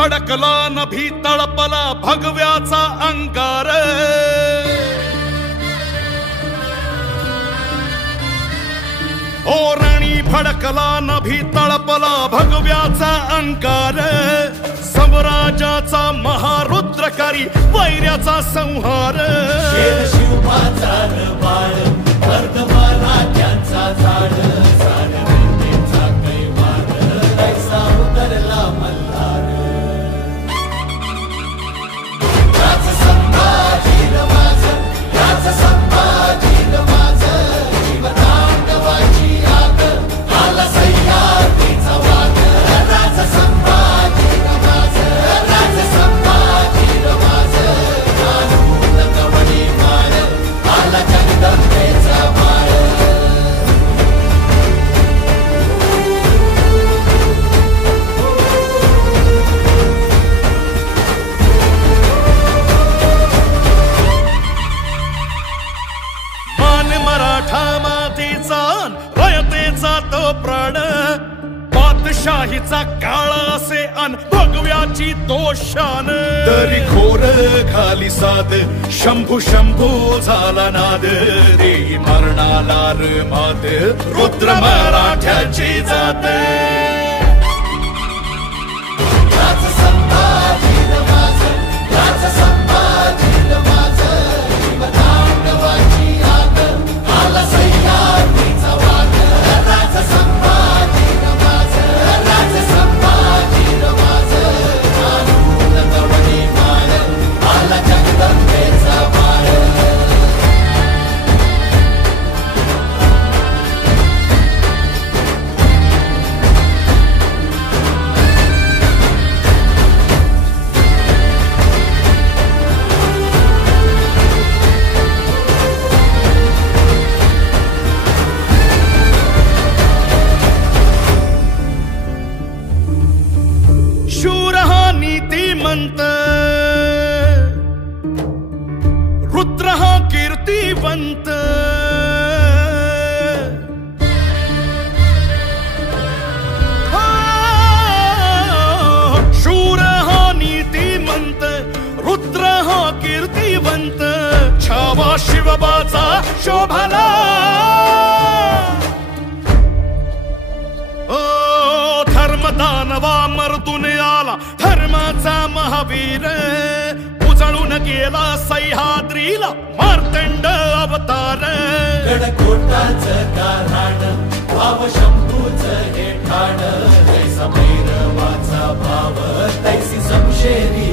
फडकला नभी तळपला भगव्याचा अंगार ओरणी फडकला नभी तळपला भगव्याचा अंगार समराजाचा महारुद्रकारी वैर्याचा संहार शिवबाचा बाळ वर्धमानात्यांचा झाड सारवेचा कैवार ऐसा उतरला मल्हार राज संभाजी माझ राज संभाजी माझ जीवतांडवाची आग आला सह्याद्रीचा वाघ राज संभाजी माझ राज संभाजी माझ कानून कवडी माळ आला जगदंबेचा माळ मान मराठा मातीचा रयतेचा तो प्राण बादशाहीचा काळा असे अन भगव्याची तो शान तरी खोर खाली साद शंभू शंभू झाला नाद रे मरणाला र मात रुद्र मराठ्याची जात राज संभाजी माझ राज संभाजी माझ जीवतांडवाची आग आला सह्याद्रीचा वाघ राज संभाजी माझ राज संभाजी माझ कानून कवडी माळ आला जगदंबेचा माळ शूर हा नीतिमंत रुद्र हा कीर्तिवंत शूर हा नीतिमंत रुद्र हा कीर्तिवंत छावा शिवबाचा शोभला धर्मदानवा मर्दून आला धर्माचा महावीर उजळून गेला सह्याद्रीला मार्तंड अवतार गडकोटाचं गाऱ्हाण भाव शंभूचं हे ठाण जैसा भैरवाचा भाव तैसी समशेरी